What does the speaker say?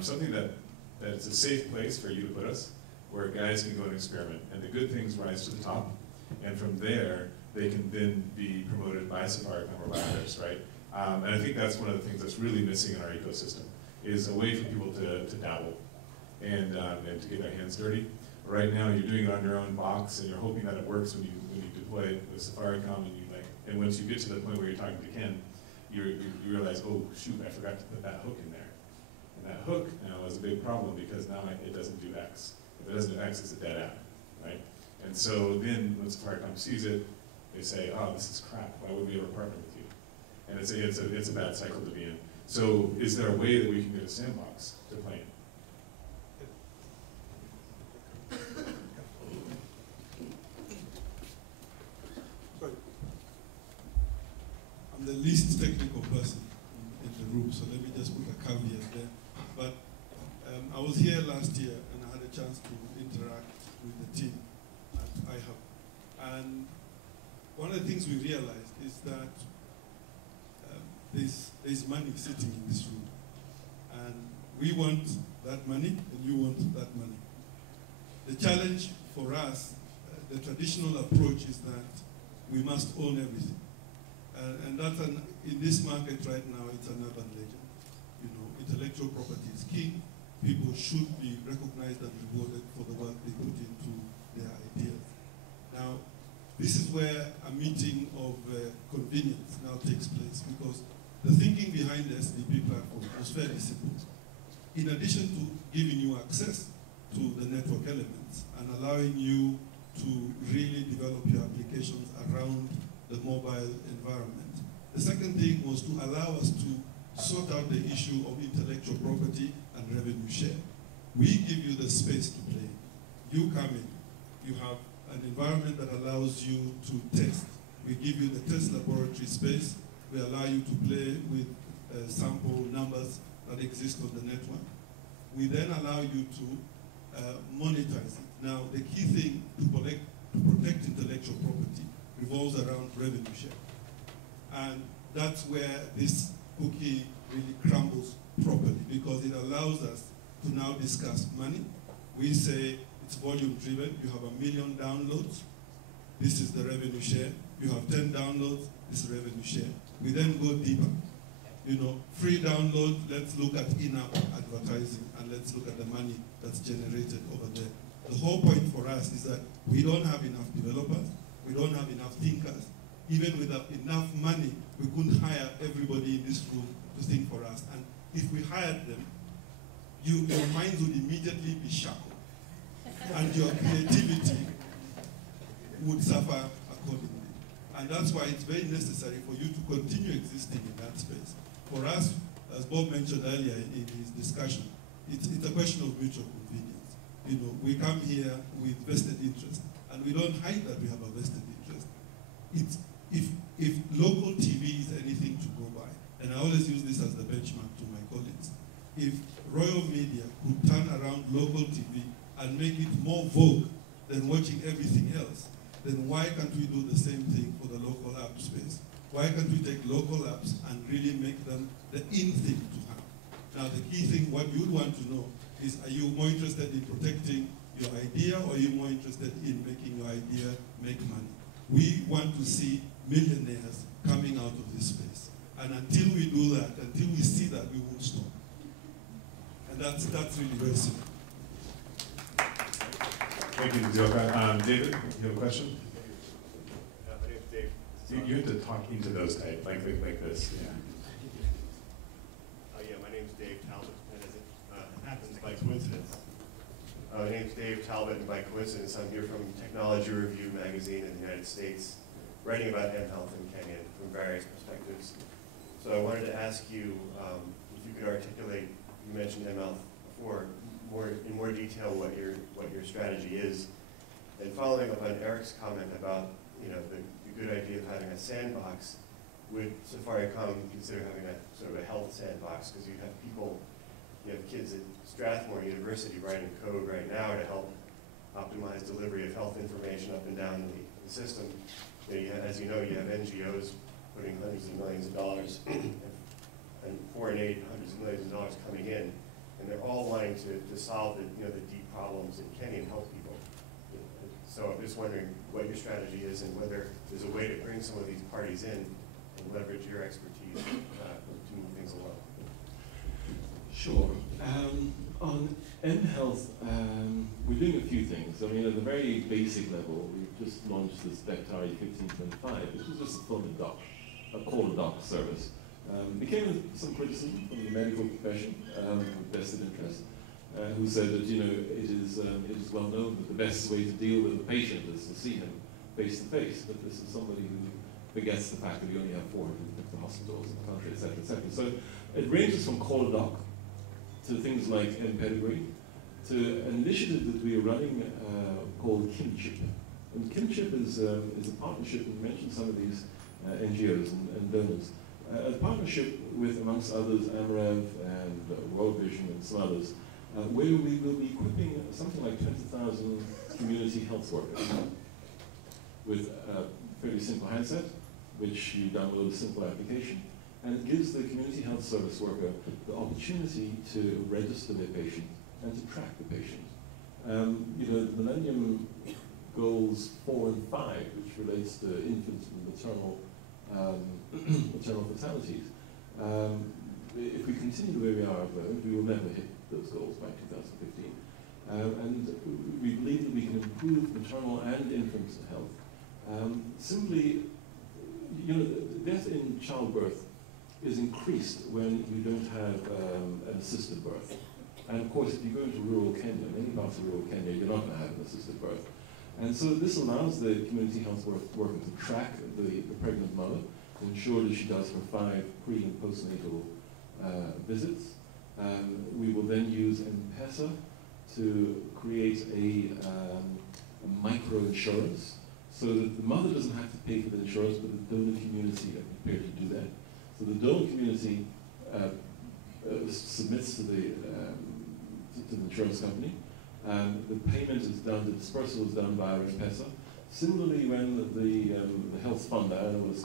Something that's a safe place for you to put us, where guys can go and experiment, and the good things rise to the top, and from there, they can then be promoted by Safaricom or by others, right? And I think that's one of the things that's really missing in our ecosystem, is a way for people to dabble and to get their hands dirty. Right now, you're doing it on your own box, and you're hoping that it works when you deploy it with Safaricom, and once you get to the point where you're talking to Ken, you realize, oh shoot, I forgot to put that hook in there. And that hook now is a big problem because now it doesn't do X. If it doesn't do X, it's a dead app, right? And so then when Safaricom sees it, they say, oh, this is crap, why would we ever partner with you? And it's a bad cycle to be in. So is there a way that we can get a sandbox to play in? I'm the least technical person in the room, so let me just put a caveat there. But I was here last year and I had a chance to interact with the team at iHub. And one of the things we realized is that there's money sitting in this room. And we want that money and you want that money. The challenge for us, the traditional approach is that we must own everything. And that's in this market right now, it's an urban legend. You know, intellectual property is king. People should be recognized and rewarded for the work they put into their ideas. Now, this is where a meeting of convenience now takes place, because the thinking behind the SDP platform was fairly simple. In addition to giving you access to the network elements and allowing you to really develop your applications around the mobile environment, the second thing was to allow us to sort out the issue of intellectual property and revenue share. We give you the space to play. You come in, you have an environment that allows you to test. We give you the test laboratory space. We allow you to play with sample numbers that exist on the network. We then allow you to monetize it. Now, the key thing to protect intellectual property revolves around revenue share. And that's where this cookie really crumbles properly, because it allows us to now discuss money. We say it's volume driven. You have 1 million downloads. This is the revenue share. You have 10 downloads. This is revenue share. We then go deeper. You know, free download, let's look at in-app advertising and let's look at the money that's generated over there. The whole point for us is that we don't have enough developers. We don't have enough thinkers. Even with enough money, we couldn't hire everybody in this room to think for us. And if we hired them, your minds would immediately be shackled. And your creativity would suffer accordingly. And that's why it's very necessary for you to continue existing in that space. For us, as Bob mentioned earlier in his discussion, it's a question of mutual convenience. You know, we come here with vested interest, and we don't hide that we have a vested interest. If local TV is anything to go by, and I always use this as the benchmark to my colleagues, if Royal Media could turn around local TV and make it more vogue than watching everything else, then why can't we do the same thing for the local app space? Why can't we take local apps and really make them the in thing to have? Now, the key thing, what you would want to know is, are you more interested in protecting your idea, or are you more interested in making your idea make money? We want to see millionaires coming out of this space. And until we do that, until we see that, we won't stop. And that's really very simple. Thank you, Nzioka. David, you have a question? My name's Dave. You have to talk into those type, like this. Yeah. Yeah, my name's Dave Talbot, and as it happens by coincidence. My name's Dave Talbot, and by coincidence, I'm here from Technology Review magazine in the United States, writing about mHealth in Kenya from various perspectives. So I wanted to ask you if you could articulate, you mentioned mHealth before, in more detail what your strategy is. And following up on Eric's comment about the good idea of having a sandbox, would Safaricom consider having a sort of a health sandbox? Because you have kids at Strathmore University writing code right now to help optimize delivery of health information up and down the system. As you know, you have NGOs putting hundreds of millions of dollars and foreign aid, hundreds of millions of dollars coming in. and they're all wanting to solve the deep problems in Kenya and help people. So I'm just wondering what your strategy is and whether there's a way to bring some of these parties in and leverage your expertise to move things along. Sure. On mHealth, we're doing a few things. I mean, at the very basic level, we've just launched this Daktari 1525, which is just a phone and doc, a call and doc service. It came with some criticism from the medical profession, with vested interest, who said that, it is well known that the best way to deal with a patient is to see him face to face, but this is somebody who forgets the fact that we only have 450 hospitals in the country, et cetera, et cetera. So it ranges from call a doc to things like M-Pedigree, to an initiative that we are running called Kinship. And Kinship is a partnership, and you mentioned some of these NGOs and donors, a partnership with, amongst others, AMREV and World Vision and some others, where we will be equipping something like 20,000 community health workers with a fairly simple handset, which you download a simple application, and it gives the community health service worker the opportunity to register their patient and to track the patient. The Millennium Goals 4 and 5, which relates to infant and maternal fatalities, if we continue the way we are, we will never hit those goals by 2015. And we believe that we can improve maternal and infant health. Simply, death in childbirth is increased when you don't have an assisted birth. And of course, if you go into rural Kenya, many parts of rural Kenya, you're not going to have an assisted birth. And so this allows the community health worker to track the pregnant mother, to ensure that she does her 5 pre- and postnatal visits. We will then use M-Pesa to create a micro-insurance, so that the mother doesn't have to pay for the insurance, but the donor community are prepared to do that. So the donor community submits to the insurance company. The payment is done, the dispersal is done via M-Pesa. Similarly, when the health fund, I don't know what it's